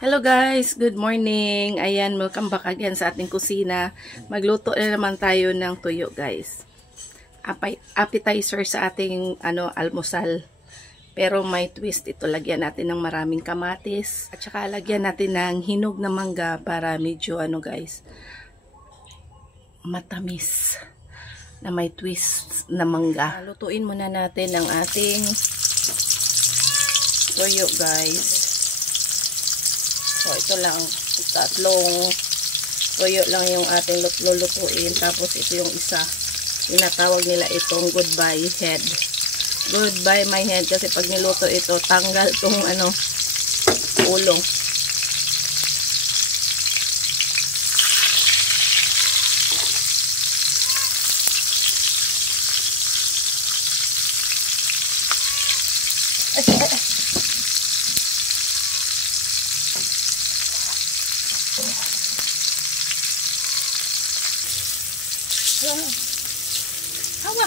Hello guys, good morning. Ayan, welcome back again sa ating kusina. Magluto na naman tayo ng tuyo, guys. Appetizer sa ating almusal. Pero may twist ito. Lagyan natin ng maraming kamatis at saka lagyan natin ng hinog na mangga para medyo guys, matamis na may twist na mangga. Lutuin muna natin ang ating tuyo, guys. So, ito lang, tatlong tuyo lang yung ating lulutuin. Tapos, ito yung isa. Tinatawag nila itong goodbye head. Goodbye my head. Kasi pag niluto ito, tanggal tong ulo. Hawa.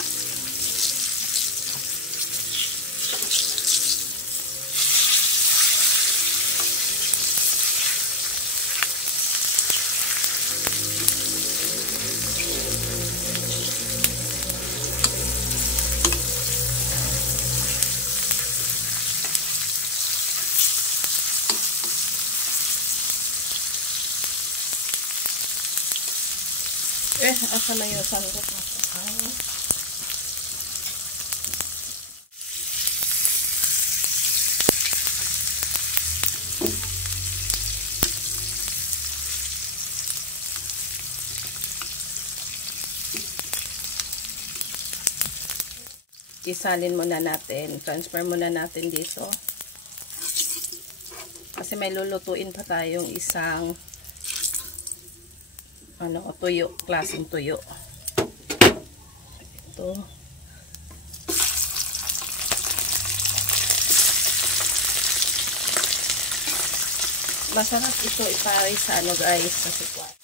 Asa na yung sangkot na ito? Isalin muna natin. Transfer muna natin dito. Kasi may lulutuin pa tayong isang tuyo, klaseng tuyo. Ito. Masarap ito ipare sa guys, sa sikwate.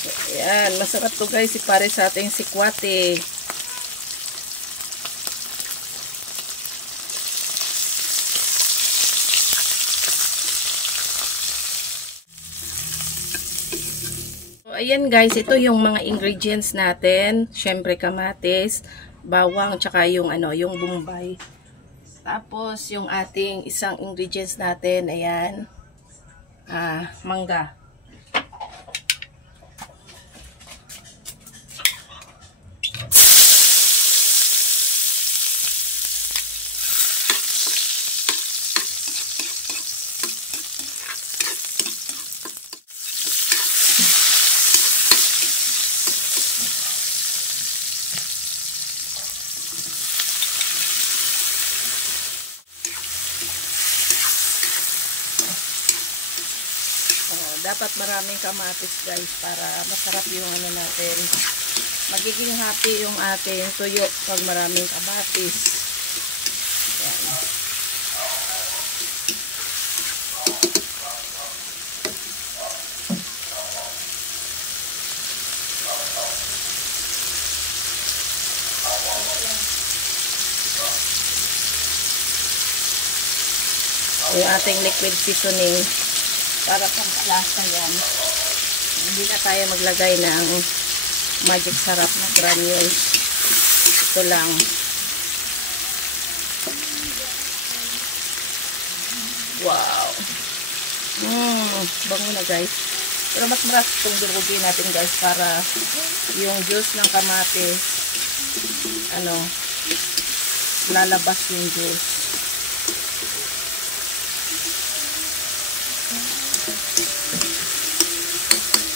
So, ayan, masarap to guys ipare sa ating sikwate. Ayan guys, ito yung mga ingredients natin. Syempre kamatis, bawang, tsaka yung yung bombay. Tapos yung ating isang ingredients natin, ayan, mangga. Dapat maraming kamatis guys para masarap yung natin. Magiging happy yung ating tuyo pag maraming kamatis. Yan. Yung ating liquid seasoning para pampalasa yan. Hindi na tayo maglagay ng magic sarap na granules. Ito lang. Wow. Bango na guys. Pero mas maras itong durugin natin guys para yung juice ng kamatis lalabas yung juice.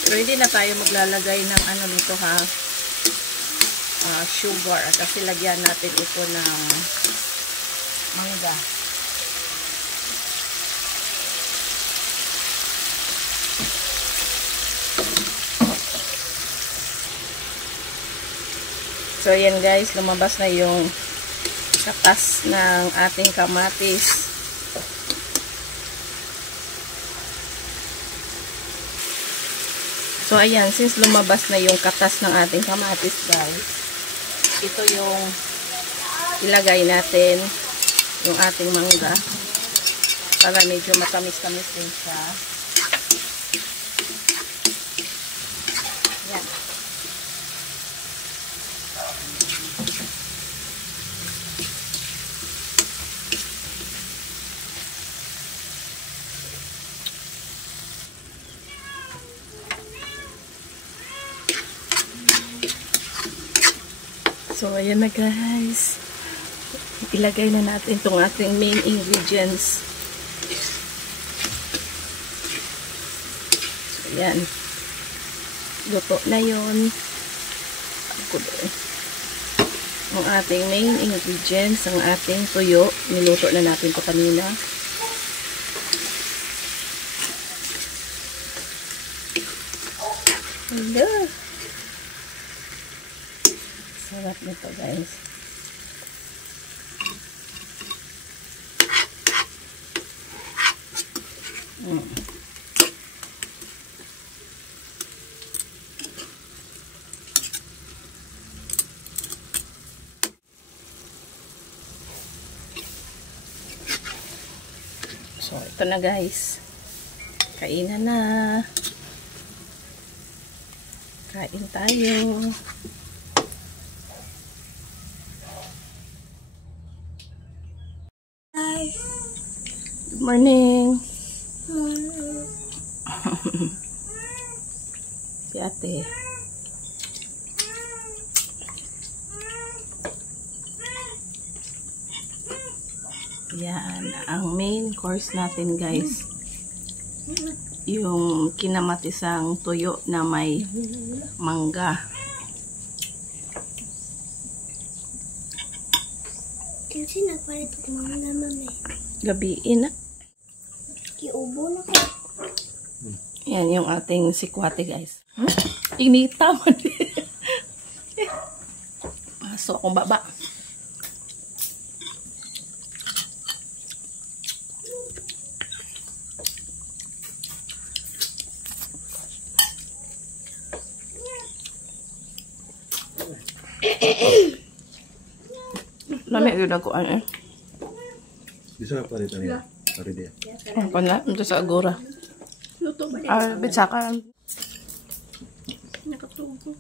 Pero hindi na tayo maglalagay ng nito sugar kasi lagyan natin ito ng mangga. So yan guys, lumabas na yung katas ng ating kamatis. So, ayan, since lumabas na yung katas ng ating kamatis, guys, ito yung ilagay natin, yung ating mangga, para medyo matamis-tamis din siya. So, ayan na guys. Ilagay na natin itong ating main ingredients. So, ayan. Luto na yun. Ang ating main ingredients, ang ating tuyo. Niluto na natin ito kanina. Hello! Sarap nito guys. So, ito na guys. Kainan na. Kain tayo. Hi. Good morning. Si ate. Yan. Ang main course natin guys. Yung kinamatisang tuyo na may mangga. Kasi nagpalit ko mga naman eh. Gabiin na. Kiubo na ko. Yan yung ating sikwate guys. Inita mo din. Pasok akong baba. Lamig yun ako ano eh. Bisa apa rin niya? Pari dia. Apa na? Ito sa agora. Luto ba? Bitsakan. Nakatubo.